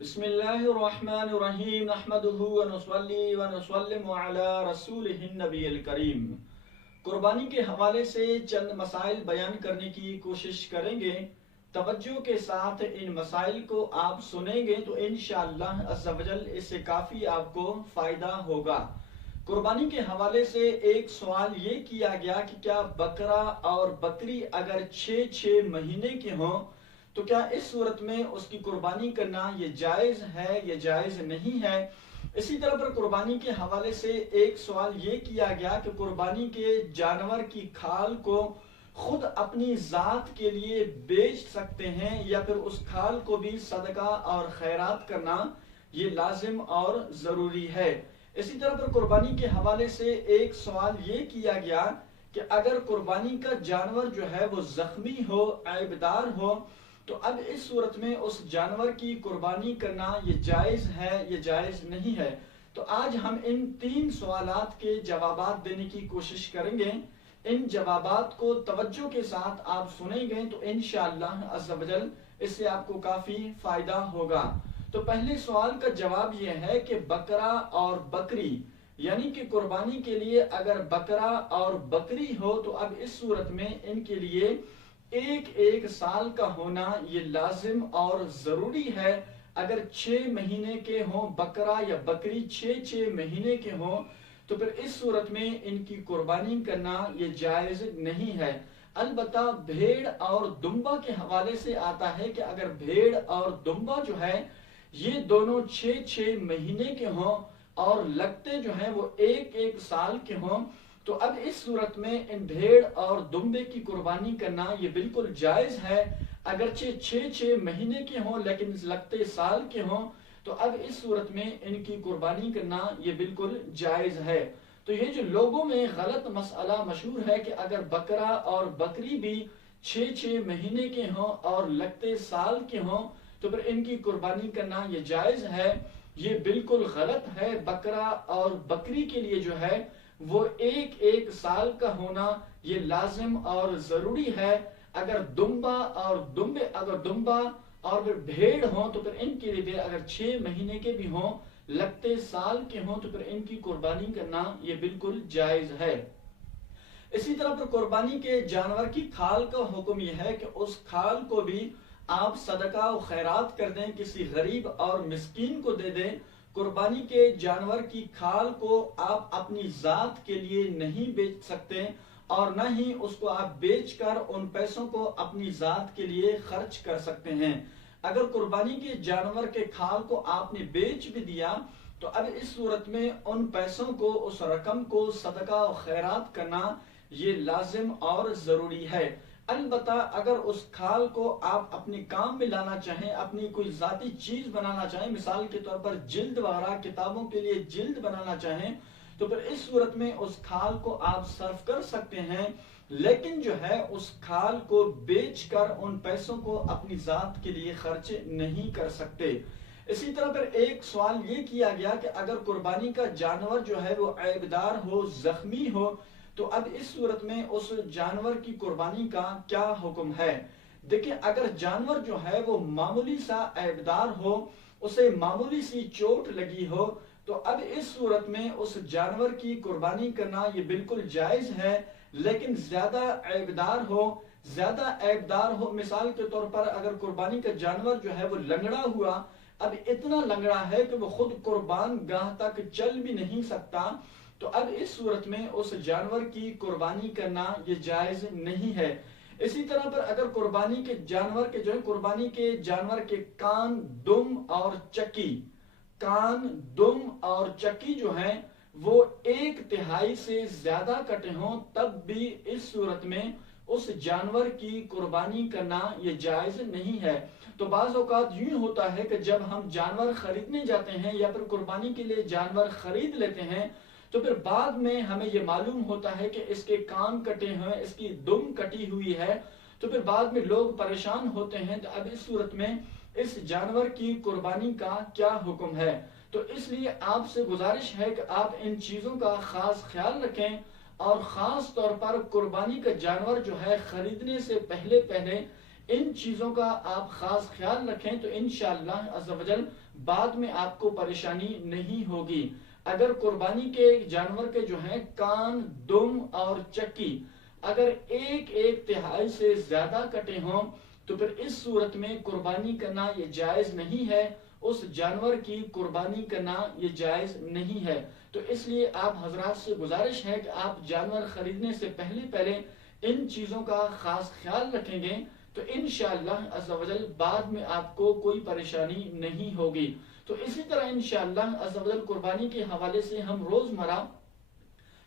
بسم اللہ الرحمن الرحیم نحمدہ ونصلی ونسلم علی رسولہ النبی الکریم۔ قربانی کے حوالے سے چند مسائل بیان کرنے کی کوشش کریں گے۔ توجہ کے ساتھ ان مسائل کو آپ سنیں گے تو انشاءاللہ عز و جل اس سے کافی آپ کو فائدہ ہوگا۔ قربانی کے حوالے سے ایک سوال یہ کیا گیا کہ کیا بکرا اور بکری اگر 6 مہینے کے ہوں تو کیا اس صورت میں اس کی قربانی کرنا یہ جائز ہے یا جائز نہیں ہے۔ اسی طرح پر قربانی کے حوالے سے ایک سوال یہ کیا گیا کہ قربانی کے جانور کی کھال کو خود اپنی ذات کے لیے بیچ سکتے ہیں یا پھر اس کھال کو بھی صدقہ اور خیرات کرنا یہ لازم اور ضروری ہے۔ اسی طرح پر قربانی کے حوالے سے ایک سوال یہ کیا گیا کہ اگر قربانی کا جانور جو ہے وہ زخمی ہو، عیبدار ہو، تو اب اس صورت میں اس جانور کی قربانی کرنا یہ جائز ہے یا جائز نہیں ہے۔ تو آج ہم ان 3 سوالات کے جوابات دینے کی کوشش کریں گے۔ ان جوابات کو توجہ کے ساتھ آپ سنیں گے تو انشاءاللہ عز و جل اس سے آپ کو کافی فائدہ ہوگا۔ تو پہلے سوال کا جواب یہ ہے کہ بکرا اور بکری یعنی کہ قربانی کے لیے اگر بکرا اور بکری ہو تو اب اس صورت میں ان کے لیے ایک سال کا ہونا یہ لازم اور ضروری ہے۔ اگر 6 مہینے کے ہوں بکرا یا بکری 6 مہینے کے ہوں تو پھر اس صورت میں ان کی قربانی کرنا یہ جائز نہیں ہے۔ البتہ بھیڑ اور دمبا کے حوالے سے آتا ہے کہ اگر بھیڑ اور دمبا جو ہے یہ دونوں 6 مہینے کے ہوں اور لگتے جو ہیں وہ ایک سال کے ہوں تو اب اس صورت میں ان بھیڑ اور دمبے کی قربانی کرنا یہ بالکل جائز ہے۔ اگرچہ 6 مہینے کے ہوں لیکن لگتے سال کے ہوں تو اب اس صورت میں ان کی قربانی کرنا یہ بالکل جائز ہے۔ تو یہ جو لوگوں میں غلط مسئلہ مشہور ہے کہ اگر بکرا اور بکری بھی 6 مہینے کے ہوں اور لگتے سال کے ہوں تو پھر ان کی قربانی کرنا یہ جائز ہے، یہ بالکل غلط ہے۔ بکرا اور بکری کے لیے جو ہے وہ ایک سال کا ہونا یہ لازم اور ضروری ہے۔ اگر دمبا اور پھر بھیڑ ہوں تو پھر ان کے لیے اگر 6 مہینے کے بھی ہوں لگتے سال کے ہوں تو پھر ان کی قربانی کرنا یہ بالکل جائز ہے۔ اسی طرح پر قربانی کے جانور کی کھال کا حکم یہ ہے کہ اس کھال کو بھی آپ صدقہ و خیرات کر دیں، کسی غریب اور مسکین کو دے دیں۔ قربانی کے جانور کی کھال کو آپ اپنی ذات کے لیے نہیں بیچ سکتے اور نہ ہی اس کو آپ بیچ کر ان پیسوں کو اپنی ذات کے لیے خرچ کر سکتے ہیں۔ اگر قربانی کے جانور کے کھال کو آپ نے بیچ بھی دیا تو اب اس صورت میں ان پیسوں کو، اس رقم کو صدقہ و خیرات کرنا یہ لازم اور ضروری ہے۔ البتہ اگر اس کھال کو آپ اپنے کام میں لانا چاہیں، اپنی کوئی ذاتی چیز بنانا چاہیں، مثال کے طور پر جلد وغیرہ کتابوں کے لیے جلد بنانا چاہیں تو پھر اس صورت میں اس کھال کو آپ صرف کر سکتے ہیں، لیکن جو ہے اس کھال کو بیچ کر ان پیسوں کو اپنی ذات کے لیے خرچ نہیں کر سکتے۔ اسی طرح پر ایک سوال یہ کیا گیا کہ اگر قربانی کا جانور جو ہے وہ عیبدار ہو، زخمی ہو تو اب اس صورت میں اس جانور کی قربانی کا کیا حکم ہے۔ دیکھیں اگر جانور جو ہے وہ معمولی سا عیبدار ہو، اسے معمولی سی چوٹ لگی ہو تو اب اس صورت میں اس جانور کی قربانی کرنا یہ بالکل جائز ہے، لیکن زیادہ عیبدار ہو مثال کے طور پر اگر قربانی کا جانور جو ہے وہ لنگڑا ہوا، اب اتنا لنگڑا ہے کہ وہ خود قربان گاہ تک چل بھی نہیں سکتا تو اب اس صورت میں اس جانور کی قربانی کرنا یہ جائز نہیں ہے۔ اسی طرح پر اگر قربانی کے جانور کے کان، دم اور چکی جو ہیں وہ 1/3 سے زیادہ کٹے ہوں تب بھی اس صورت میں اس جانور کی قربانی کرنا یہ جائز نہیں ہے۔ تو بعض اوقات یوں ہوتا ہے کہ جب ہم جانور خریدنے جاتے ہیں یا پھر قربانی کے لیے جانور خرید لیتے ہیں تو پھر بعد میں ہمیں یہ معلوم ہوتا ہے کہ اس کے کان کٹے ہیں، اس کی دم کٹی ہوئی ہے، تو پھر بعد میں لوگ پریشان ہوتے ہیں۔ تو اب اس صورت میں اس جانور کی قربانی کا کیا حکم ہے؟ تو اس لیے آپ سے گزارش ہے کہ آپ ان چیزوں کا خاص خیال رکھیں اور خاص طور پر قربانی کا جانور جو ہے خریدنے سے پہلے ان چیزوں کا آپ خاص خیال رکھیں تو انشاءاللہ عز و جل بعد میں آپ کو پریشانی نہیں ہوگی۔ اگر قربانی کے جانور کے جو ہیں کان، دم اور چکی اگر ایک ایک تہائی سے زیادہ کٹے ہوں تو پھر اس صورت میں قربانی کرنا یہ جائز نہیں ہے، اس جانور کی قربانی کرنا یہ جائز نہیں ہے۔ تو اس لیے آپ حضرات سے گزارش ہے کہ آپ جانور خریدنے سے پہلے ان چیزوں کا خاص خیال رکھیں گے تو انشاءاللہ عز و جل بعد میں آپ کو کوئی پریشانی نہیں ہوگی۔ تو اسی طرح انشاءاللہ عز و جل قربانی کے حوالے سے ہم روزمرہ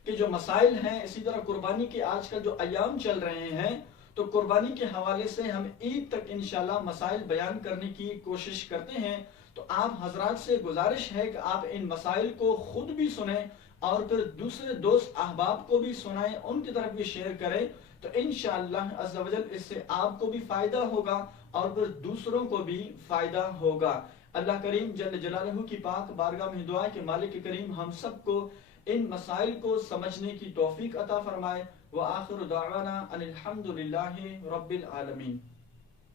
کہ جو مسائل ہیں، اسی طرح قربانی کے آج کل جو ایام چل رہے ہیں تو قربانی کے حوالے سے ہم عید تک انشاءاللہ مسائل بیان کرنے کی کوشش کرتے ہیں۔ تو آپ حضرات سے گزارش ہے کہ آپ ان مسائل کو خود بھی سنیں اور پھر دوسرے دوست احباب کو بھی سنائیں، ان کی طرف بھی شیئر کریں تو انشاءاللہ عز و جل اس سے آپ کو بھی فائدہ ہوگا اور پھر دوسروں کو بھی فائدہ ہوگا۔ اللہ کریم جل جلالہ کی پاک بارگاہ میں دعا ہے کہ مالک کریم ہم سب کو ان مسائل کو سمجھنے کی توفیق عطا فرمائے۔ وآخر دعوانا ان الحمد للہ رب العالمین۔